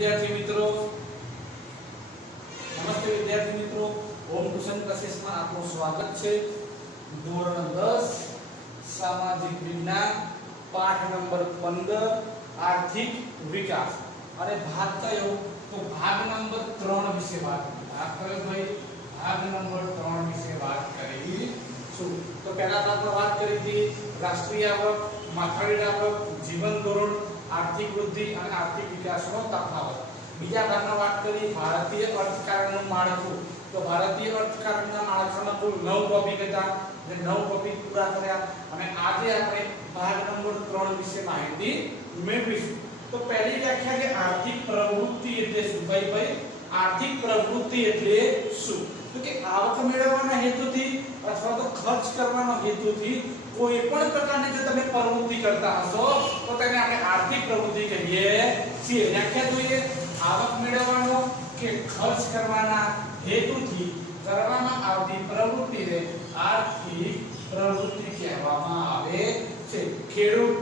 विद्यार्थी मित्रों नमस्ते विद्यार्थी मित्रों होम ट्यूशन क्लासेस में आपનું સ્વાગત છે। ધોરણ 10 સામાજિક વિજ્ઞાન પાઠ નંબર 15 આર્થિક વિકાસ અને ભાગ કયો તો ભાગ નંબર 3 વિશે વાત કરી। ભાગ કયો ભાઈ ભાગ નંબર 3 વિશે વાત કરી શું તો પહેલા ભાગમાં વાત કરી હતી રાષ્ટ્રીય આવક માથાદીઠ આવક જીવન ધોરણ आर्थिक वृद्धि और आर्थिक विकास नो तफावत। बीजा भागમાં વાત કરી ભારતીય અર્થકારણનું માળખું। તો ભારતીય અર્થકારણના માળખામાં કુલ 9 ટોપિક હતા જે 9 ટોપિક પૂરા કર્યા અને આજે આપણે ભાગ નંબર 3 વિશે માહિતી મેળવીશું। તો પહેલી વ્યાખ્યા કે આર્થિક પ્રવૃત્તિ એટલે શું ભાઈ આર્થિક પ્રવૃત્તિ એટલે શું તો કે આવક મેળવવાના હેતુથી અથવા તો ખર્ચ કરવાના હેતુથી કોઈ પણ પ્રકારની જો તમે પ્રવૃત્તિ કરતા હશો તો તેને આપણે આર્થિક પ્રવૃત્તિ કહીએ છીએ। વ્યાખ્યા જોઈએ આવક મેળવવાનો કે ખર્ચ કરવાના હેતુથી કરવામાં આવતી પ્રવૃત્તિને આર્થિક પ્રવૃત્તિ કહેવામાં આવે છે। ખેડૂત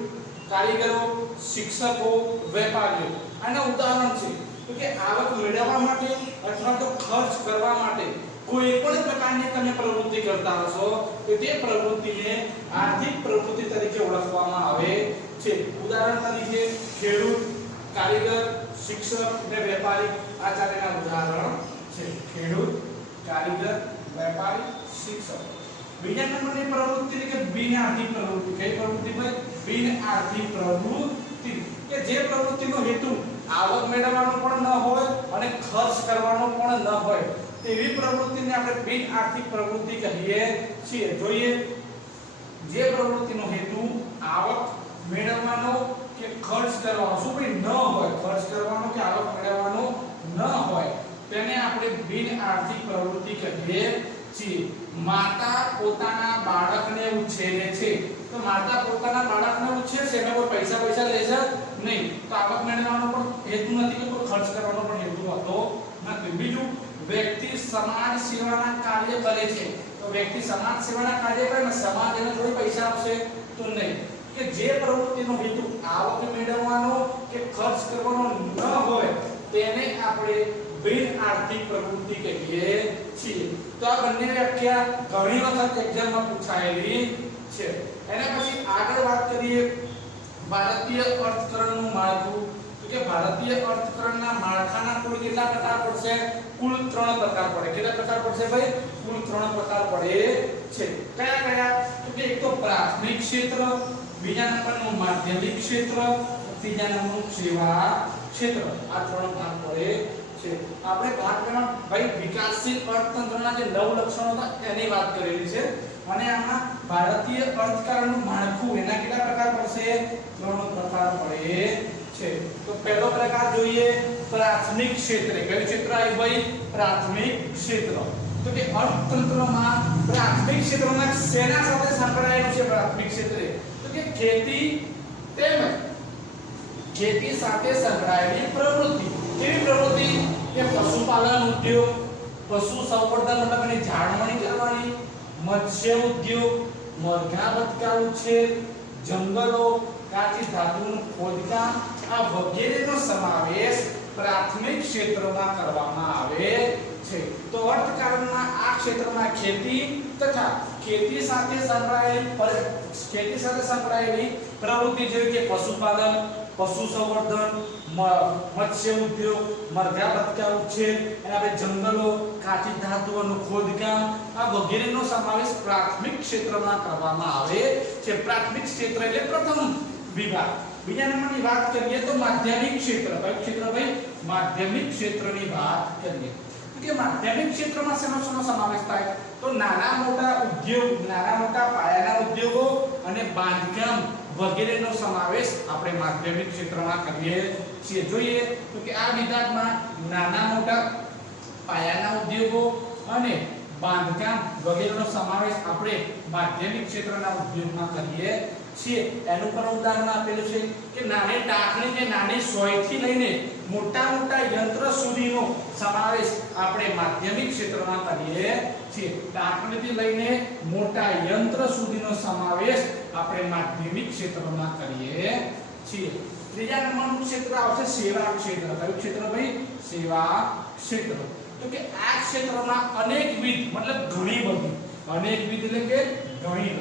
કારીગરો શિક્ષકો વેપારીઓ આના ઉદાહરણ છે તો કે આવક મેળવવા માટે અથવા તો ખર્ચ કરવા માટે કોઈ પણ પ્રકારની તમે પ્રવૃત્તિ કરતા હશો તો તે પ્રવૃત્તિને આર્થિક પ્રવૃત્તિ તરીકે ઓળખવામાં આવે છે। ઉદાહરણ તરીકે ખેડૂત કારીગર શિક્ષક અને વેપારી આ ચારેના ઉદાહરણ છે। ખેડૂત કારીગર વેપારી શિક્ષક। બીજા નંબરની પ્રવૃત્તિ કે બિન આર્થિક પ્રવૃત્તિ કઈ પ્રવૃત્તિ ભાઈ બિન આર્થિક પ્રવૃત્તિ કે જે પ્રવૃત્તિનો હેતુ આવક મેળવવાનો પણ ન હોય અને ખર્ચ કરવાનો પણ ન હોય તેવી પ્રવૃત્તિને આપણે બિન આર્થિક પ્રવૃત્તિ કહીએ છીએ। જોઈએ જે પ્રવૃત્તિનો હેતુ આવક મેળવવાનો કે ખર્ચ કરવાનો શું ભાઈ ન હોય ખર્ચ કરવાનો કે આવક મેળવવાનો ન હોય તેને આપણે બિન આર્થિક પ્રવૃત્તિ કહીએ છીએ। માતા પોતાના બાળકને ઉછેરે છે તો માતા પોતાના બાળકને ઉછેરે છે એમાં કોઈ પૈસા લે છે નહીં તો આવક મેળવવાનો પણ હેતુ નથી કે કોઈ ખર્ચ કરવાનો પણ હેતુ હોતો નથી। બીજું व्यक्ति समाज सेवाना कार्य करे छे तो व्यक्ति समाज सेवाना कार्य करे ने समाज એને થોડી પૈસા આપશે તો નહીં કે જે પ્રવૃત્તિનો હેતુ આવક મેળવવાનો કે ખર્ચ કરવાનો ન હોય તેને આપણે બિન આર્થિક પ્રવૃત્તિ કહીએ છીએ। તો આ બંને વ્યાખ્યા ઘણી વખત એક્ઝામમાં પૂછાયેલી છે। એના પછી આગળ વાત કરીએ ભારતીય અર્થકરણનું માળખું કે ભારતીય અર્થકરણના માળખાના કુલ કેટલા પ્રકાર પડશે કુલ 3 પ્રકાર પડે। કેટલા પ્રકાર પડશે ભાઈ કુલ 3 પ્રકાર પડે છે। કયા કયા તો કે એક તો પ્રાથમિક ક્ષેત્ર બીજા નંબરનું માધ્યમિક ક્ષેત્ર ત્રીજા નંબરનું સેવા ક્ષેત્ર આ 3 ભાગ પડે છે। આપણે ભાગમાં ભાઈ વિકાસશીલ અર્થતંત્રના જે 9 લક્ષણો હતા એની વાત કરેલી છે અને આમાં ભારતીય અર્થકારણનું માળખું એના કેટલા પ્રકાર પડશે 3 પ્રકાર પડે છે। તો પહેલો પ્રકાર જોઈએ પ્રાથમિક ક્ષેત્ર। કયું ક્ષેત્ર આવી ભાઈ પ્રાથમિક ક્ષેત્ર તો કે અર્થતંત્રમાં પ્રાથમિક ક્ષેત્રમાં સેના સાથે સંકળાયેલું છે પ્રાથમિક ક્ષેત્ર તો કે ખેતી તેમજ ખેતી સાથે સંકળાયેલી પ્રવૃત્તિ કેવી પ્રવૃત્તિ કે પશુપાલન ઉદ્યોગ પશુ સંવર્ધન મતલબ એની જાળવણી કરવાની મત્સ્ય ઉદ્યોગ મરઘા બતકા ઉછેર જંગલો કાચી ધાતુનું ખોદકામ આ વગેરેનો સમાવેશ પ્રાથમિક ક્ષેત્રમાં કરવામાં આવે છે। તો અર્થકારણના આ ક્ષેત્રમાં ખેતી તથા ખેતી સાથે સંકળાયેલી પ્રવૃત્તિ જેવી કે પશુપાલન પશુ સંવર્ધન મત્સ્ય ઉદ્યોગ મરઘા બતકા ઉછેર એના પછી જંગલો કાચી ધાતુઓનું ખોદકામ આ વગેરેનો સમાવેશ પ્રાથમિક ક્ષેત્રમાં કરવામાં આવે છે। પ્રાથમિક ક્ષેત્ર એટલે પ્રથમ વિભાગ। બીજા નંબરની વાત કરીએ તો માધ્યમિક ક્ષેત્ર કયું ક્ષેત્ર ભાઈ માધ્યમિક ક્ષેત્રની વાત કરીએ કે માધ્યમિક ક્ષેત્રમાં શેનો સમાવેશ થાય તો નાના મોટા ઉદ્યોગ નાના મોટા પાયાના ઉદ્યોગો અને બાંધકામ વગેરેનો સમાવેશ આપણે માધ્યમિક ક્ષેત્રમાં કરીએ છીએ। જોઈએ તો કે આ વિભાગમાં નાના મોટા પાયાના ઉદ્યોગો અને બાંધકામ વગેરેનો સમાવેશ આપણે માધ્યમિક ક્ષેત્રના ઉદ્યોગમાં કરીએ છીએ। એનું પણ ઉદાહરણ આપેલું છે કે નાની ટાંકણી કે નાની સોયથી લઈને મોટા યંત્ર સુધીનો સમાવેશ આપણે માધ્યમિક ક્ષેત્રમાં કરીએ છીએ। ટાંકણીથી લઈને મોટા યંત્ર સુધીનો સમાવેશ આપણે માધ્યમિક ક્ષેત્રમાં કરીએ છીએ। ત્રીજા નંબરનું ક્ષેત્ર આવશે સેવા ક્ષેત્ર. કયું ક્ષેત્ર ભાઈ? સેવા ક્ષેત્ર. તો કે આ ક્ષેત્રમાં અનેકવિધ મતલબ ઘણી બધી, અનેકવિધ એટલે કે ઘણી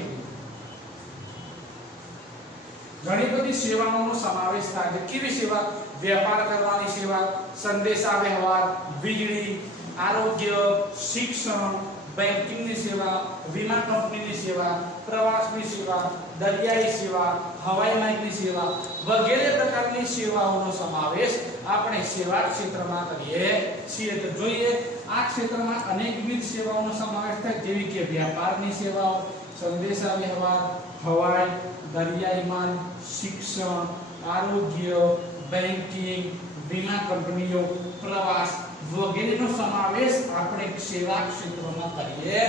બધી સેવાઓનો સમાવેશ થાય છે. કેવી સેવા? વેપાર કરવાની સેવા, સંદેશા વ્યવહાર, વીજળી, આરોગ્ય, શિક્ષણ, બેંકિંગની સેવા, વીમા કંપનીની સેવા, પ્રવાસની સેવા, દરિયાઈ સેવા, હવાઈ માર્ગની સેવા વગેરે પ્રકારની સેવાઓનો સમાવેશ આપણે સેવા ક્ષેત્રમાં કરીએ છીએ. તો જોઈએ આ ક્ષેત્રમાં અનેકવિધ સેવાઓનો સમાવેશ થાય જેવી કે વ્યાપારની સેવાઓ, સંદેશા વ્યવહાર, હવાઈ, દરિયાઈ માર્ગ, શિક્ષણ, આરોગ્ય, બેંકિંગ, વીમા કંપનીઓ, પ્રવાસ વગેરેનો સમાવેશ આપણે સેવા ક્ષેત્રમાં કરીએ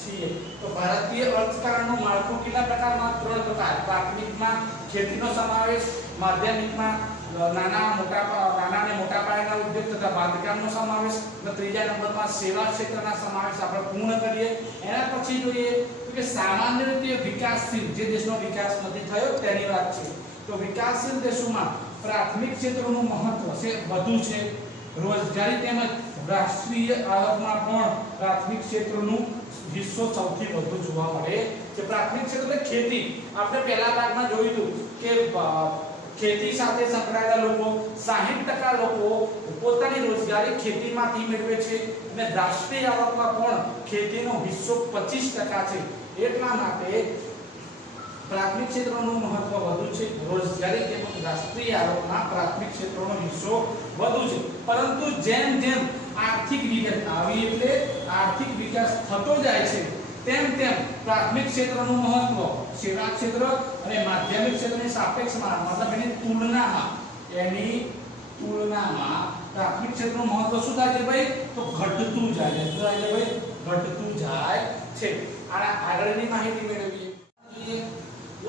છીએ. તો ભારતીય અર્થકારણનું માળખું કેટલા પ્રકારમાં? 3 પ્રકાર. પ્રાથમિકમાં ખેતીનો સમાવેશ, માધ્યમિકમાં નાના અને મોટા પાયાના ઉદ્યોગ તથા બાંધકામનો સમાવેશ, અને ત્રીજા નંબરમાં સેવા ક્ષેત્રના સમાવેશ આપણે પૂર્ણ કરીએ. એના પછી જોઈએ કે સામાન્ય રીતે વિકાસશીલ જે દેશનો વિકાસ નથી થયો તેની વાત છે. તો વિકાસશીલ દેશોમાં પ્રાથમિક ક્ષેત્રનું મહત્વ છે વધુ છે. રોજગારી તેમજ રાષ્ટ્રીય આવકમાં પણ પ્રાથમિક ક્ષેત્રનો હિસ્સો સૌથી વધુ જોવા મળે છે. પ્રાથમિક ક્ષેત્ર એટલે ખેતી. આપણે પહેલા ભાગમાં જોયું હતું કે ખેતી સાથે સંકળાયેલા લોકો 60% લોકો પોતાની રોજગારી ખેતીમાંથી મેળવે છે અને રાષ્ટ્રીય આવકમાં પણ ખેતીનો હિસ્સો 25% છે. એટલા માટે પ્રાથમિક ક્ષેત્રનું મહત્વ વધુ છે. રોજગારી તેમજ રાષ્ટ્રીય આવકમાં પ્રાથમિક ક્ષેત્રનો હિસ્સો વધુ છે. પરંતુ જેમ જેમ આર્થિક વિકાસ આવી એટલે આર્થિક વિકાસ થતો જાય છે તેમ તેમ પ્રાથમિક ક્ષેત્રનું મહત્વ સેવા ક્ષેત્ર અને માધ્યમિક ક્ષેત્રની સાપેક્ષમાં મતલબ એની તુલનામાં પ્રાથમિક ક્ષેત્રનું મહત્વ શું થાય છે ભાઈ? તો ઘટતું જાય છે. શું થાય છે ભાઈ? ઘટતું જાય છે. આના આગળની માહિતી મેળવીએ.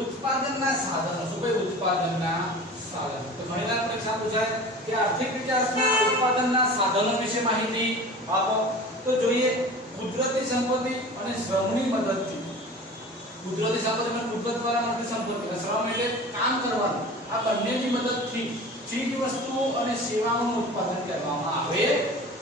ઉત્પાદનના સાધનો. શું ભાઈ? ઉત્પાદનના સાધનો. તો ઘણી વાર પરીક્ષા પૂછાય કે આર્થિક વિકાસના ઉત્પાદનના સાધનો વિશે માહિતી આપો. તો જોઈએ કુદરતી સંપત્તિ અને શ્રમની મદદથી. કુદરતી સંપત્તિ એટલે કુદરત દ્વારા મળતી સંપત્તિ, શ્રમ એટલે કામ કરવાનું. આ બંનેની મદદથી ચીજ વસ્તુઓ અને સેવાઓનું ઉત્પાદન કરવામાં આવે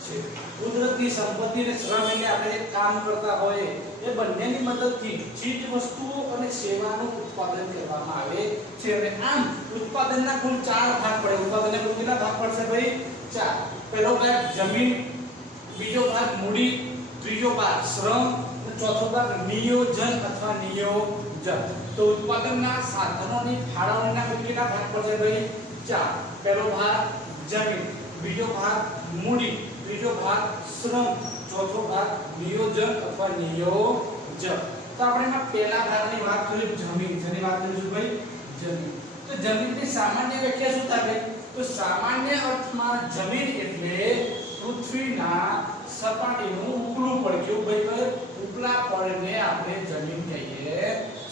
છે. કુદરતી સંપત્તિ અને શ્રમ એટલે આપણે કામ કરતા હોઈએ એ બંનેની મદદથી ચીજ વસ્તુઓ અને સેવાનું ઉત્પાદન કરવામાં આવે છે. અને આમ ઉત્પાદનના કુલ 4 ભાગ પડે. ઉત્પાદનના કુલ કેટલા ભાગ પડશે ભાઈ? 4. પહેલો ભાગ જમીન, બીજો ભાગ મૂડી, ત્રીજો ભાગ શ્રમ, ચોથો ભાગ નિયોજન અથવા નિયોજન. તો ઉત્પાદનના સાધનોની ફાળવણીના કુલ કેટલા ભાગ પડશે ભાઈ? 4. પહેલો ભાગ જમીન, બીજો ભાગ મૂડી, ત્રીજો ભાગ શ્રમ, ચોથો ભાગ નિયોજન અથવા નિયોજન. તો આપણે એમાં પહેલા ભાગની વાત કરીએ જમીન. જેની વાત કરીશું ભાઈ જમીન. તો જમીનની સામાન્ય વ્યાખ્યા શું થાય? તો સામાન્ય અર્થમાં જમીન એટલે પૃથ્વીના સપાટીનું ઉપલું પડ. કેવું ભાઈ? ઉપલા પડને આપણે જમીન કહીએ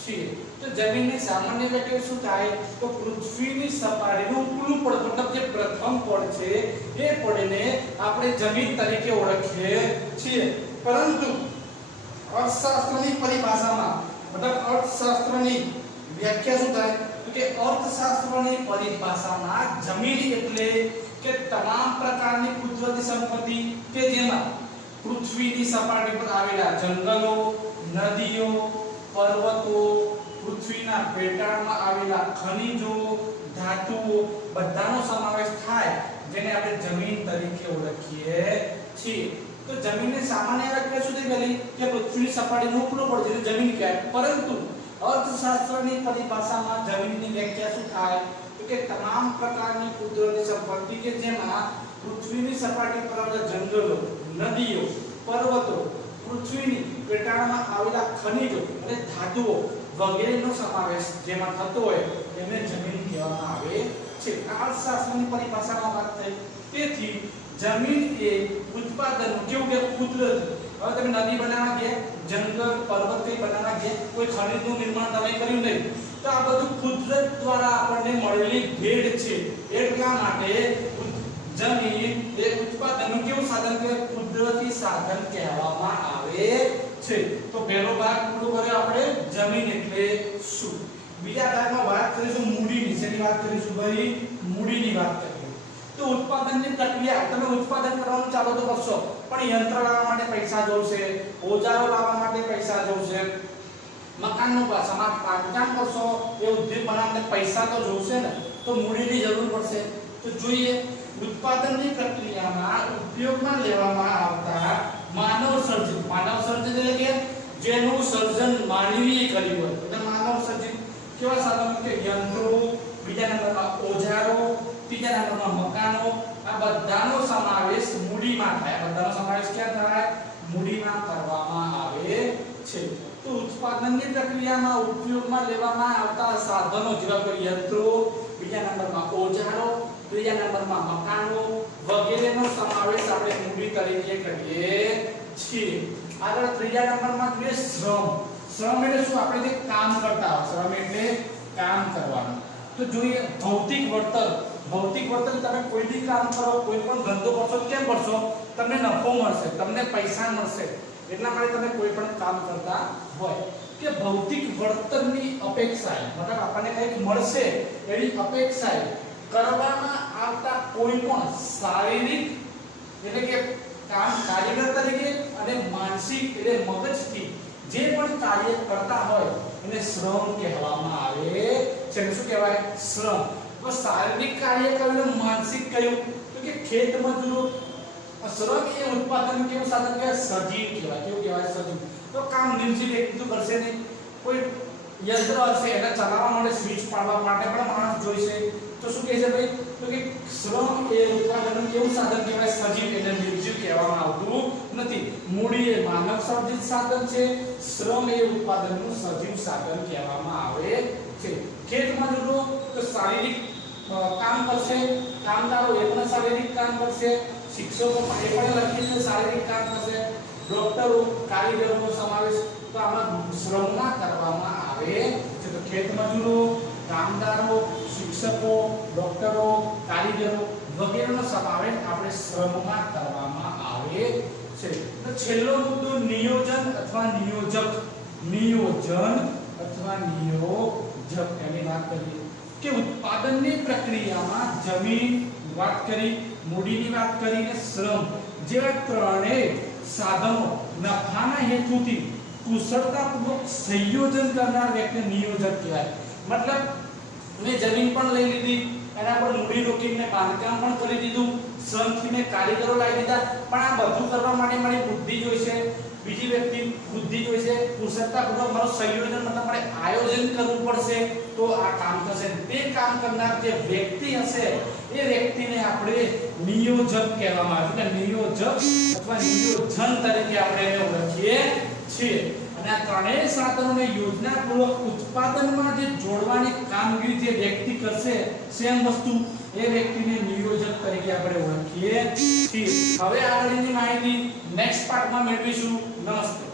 છીએ. તો જમીનની સામાન્ય વ્યાખ્યા શું થાય? તો પૃથ્વીની સપાટીનું ઉપલું પડ મતલબ જે પ્રથમ પડ છે એ પડને આપણે જમીન તરીકે ઓળખીએ છીએ. પરંતુ અર્થશાસ્ત્રની પરિભાષામાં મતલબ અર્થશાસ્ત્રની વ્યાખ્યા શું થાય? તો કે અર્થશાસ્ત્રની પરિભાષામાં જમીન એટલે કે તમામ પ્રકારની કુદરતી સંપત્તિ કે જેમાં પૃથ્વીની સપાટી પર આવેલા જંગલો, નદીઓ, પર્વતો, પૃથ્વીના પેટાળમાં આવેલા ખનિજો, ધાતુઓ બધાનો સમાવેશ થાય જેને આપણે જમીન તરીકે ઓળખીએ છીએ. તો જમીનની સામાન્ય વ્યાખ્યા શું થઈ ગઈ કે પૃથ્વીની સપાટીનું ઉપલું પડ જેને જમીન કહેવાય. પરંતુ અર્થશાસ્ત્રની પરિભાષામાં જમીનની વ્યાખ્યા શું થાય? તો કે તમામ પ્રકારની કુદરતી સંપત્તિ કે જેમાં પૃથ્વીની સપાટી પર આવેલા જંગલો, નદીઓ, પર્વતો, પૃથ્વીની પેટાળમાં આવેલા ખનિજો અને ધાતુઓ વગેરેનો સમાવેશ જેમાં થતો હોય એને જમીન કહેવામાં આવે છે. અર્થશાસ્ત્રની પરિભાષામાં વાત થઈ. તેથી જમીન એ ઉત્પાદન કેવું કે કુદરત. હવે તમે નદી બનાવવા ગયા, જંગલ, પર્વત કઈ બનાવવા ગયા, કોઈ ખનિજનું નિર્માણ તમે કર્યું નહીં. તો આ બધું કુદરત દ્વારા આપણને મળેલી ભેટ છે. એટલા માટે જમીન એ ઉત્પાદનનું કેવું સાધન કે કુદરતી સાધન કહેવામાં આવે છે. તો પહેલો ભાગ પૂરો કર્યો આપણે જમીન એટલે શું. બીજા ભાગમાં વાત કરીશું મૂડીની. શેની વાત કરીશું ભાઈ? મૂડીની વાત કરીએ તો ઉત્પાદનની પ્રક્રિયા તમે ઉત્પાદન કરવાનું ચાલુ તો કરશો પણ યંત્ર લાવવા માટે પૈસા જોઈશે, ઓજારો લાવવા માટે પૈસા જોઈશે, મકાનનું સમાજ બાંધકામ કરશો એ ઉદ્યોગ બનાવવાને પૈસા તો જોઈશે ને, તો મૂડીની જરૂર પડશે. તો જોઈએ ઉત્પાદનની પ્રક્રિયામાં ઉપયોગમાં લેવામાં આવતા માનવ સર્જિત એટલે કે જેનું સર્જન માનવીએ કર્યું હોય એટલે માનવ સર્જિત કેવા સાધનો કે યંત્રો, બીજા નંબરમાં ઓજારો, ત્રીજા નંબરમાં મકાનો, આ બધાનો સમાવેશ મૂડીમાં થાય. આ બધાનો સમાવેશ ક્યાં થાય? મૂડીમાં કરવામાં આવે છે. તો ઉત્પાદનની પ્રક્રિયામાં ઉપયોગમાં લેવામાં આવતા સાધનો જેવા કે યંત્રો, બીજા નંબરમાં ઓજારો, ત્રીજા નંબરમાં મકાનો વગેરેનો સમાવેશ આપણે મૂડી તરીકે કરીએ છીએ. આગળ ત્રીજા નંબરમાં જોઈએ શ્રમ. શ્રમ એટલે શું? આપણે જે કામ કરતા હોય, શ્રમ એટલે કામ કરવાનું. તો જોઈએ ભૌતિક વળતર. ભૌતિક વળતર તમે કોઈ બી કામ કરો, કોઈ પણ ધંધો કરશો, કેમ કરશો? તમને નફો મળશે, તમને પૈસા મળશે, એટલા માટે તમે કોઈ પણ કામ કરતા હોય કે ભૌતિક વળતરની અપેક્ષાએ મતલબ આપણને કંઈક મળશે એવી અપેક્ષાએ કરવામાં આવતા કોઈ પણ શારીરિક એટલે કે કાર્ય તરીકે અને માનસિક એટલે મગજથી જે પણ કાર્ય કરતા હોય એને શ્રમ કહેવામાં આવે છે. શું કહેવાય? શ્રમ. તો શારીરિક કાર્ય કયું, માનસિક કયું? તો કે ખેત મજૂરો. શ્રમ એ ઉત્પાદન કેવું સાધન કહેવાય? સજીવ કહેવાય. કેવું કહેવાય? સજીવ. તો કામ નિર્જીવ વ્યક્તિ તો કરશે નહીં. કોઈ યંત્ર હશે એને ચલાવવા માટે સ્વિચ પાડવા માટે પણ માણસ જોઈશે. તો શું કહે છે ભાઈ? તો કે શ્રમ એ ઉત્પાદનનું કેવું સાધન કહેવાય? સજીવ એટલે નિર્જીવ કહેવામાં આવતું નથી. મૂડી એ માનવ સર્જિત સાધન છે, શ્રમ એ ઉત્પાદનનું સજીવ સાધન કહેવામાં આવે છે. ખેત મજૂરો તો શારીરિક કામ કરશે, કામદારો એ પણ શારીરિક કામ કરશે, શિક્ષકો એ પણ લખીને શારીરિક કામ કરશે, ડોક્ટરો, કારીગરોનો સમાવેશ તો આમાં શ્રમમાં કરવામાં આવે છે. તો ખેત મજૂરો, કામદારો, શિક્ષકો, ડોક્ટરો, કારીગરો વગેરેનો સમાવેશ આપણે શ્રમમાં કરવામાં આવે છે. તો છેલ્લો મુદ્દો નિયોજન અથવા નિયોજક. નિયોજન અથવા નિયોજક એની વાત કરીએ કે ઉત્પાદનની પ્રક્રિયામાં જમીન વાત કરી, મૂડીની વાત કરી અને શ્રમ જેવા ત્રણેય સાધનો નફાના હેતુથી કુશળતાપૂર્વક સંયોજન કરનાર વ્યક્તિને નિયોજક કહેવાય. મતલબ મેં જમીન પણ લઈ લીધી, એના પર મૂડી રોકીને બાંધકામ પણ કરી દીધું, શ્રમથી મેં કારીગરો લાવી દીધા, પણ આ બધું કરવા માટે મારી બુદ્ધિ જોઈશે, બીજી વ્યક્તિ બુદ્ધિ જોઈશે, કુશળતાપૂર્વક મારું સંયોજન મતલબ મારે આયોજન કરવું પડશે તો આ કામ થશે. તે કામ કરનાર જે વ્યક્તિ હશે એ વ્યક્તિને આપણે નિયોજક કહેવામાં આવે છે. નિયોજક અથવા નિયોજન તરીકે આપણે એને ઓળખીએ છીએ. અને આ ત્રણેય સાધનોને યોજનાપૂર્વક ઉત્પાદનમાં જે જોડવાની કામગીરી જે વ્યક્તિ કરશે સેમ વસ્તુ એ વ્યક્તિને નિયોજક તરીકે આપણે ઓળખીએ છીએ. હવે આગળની માહિતી નેક્સ્ટ પાર્ટમાં મેળવીશું. નમસ્તે.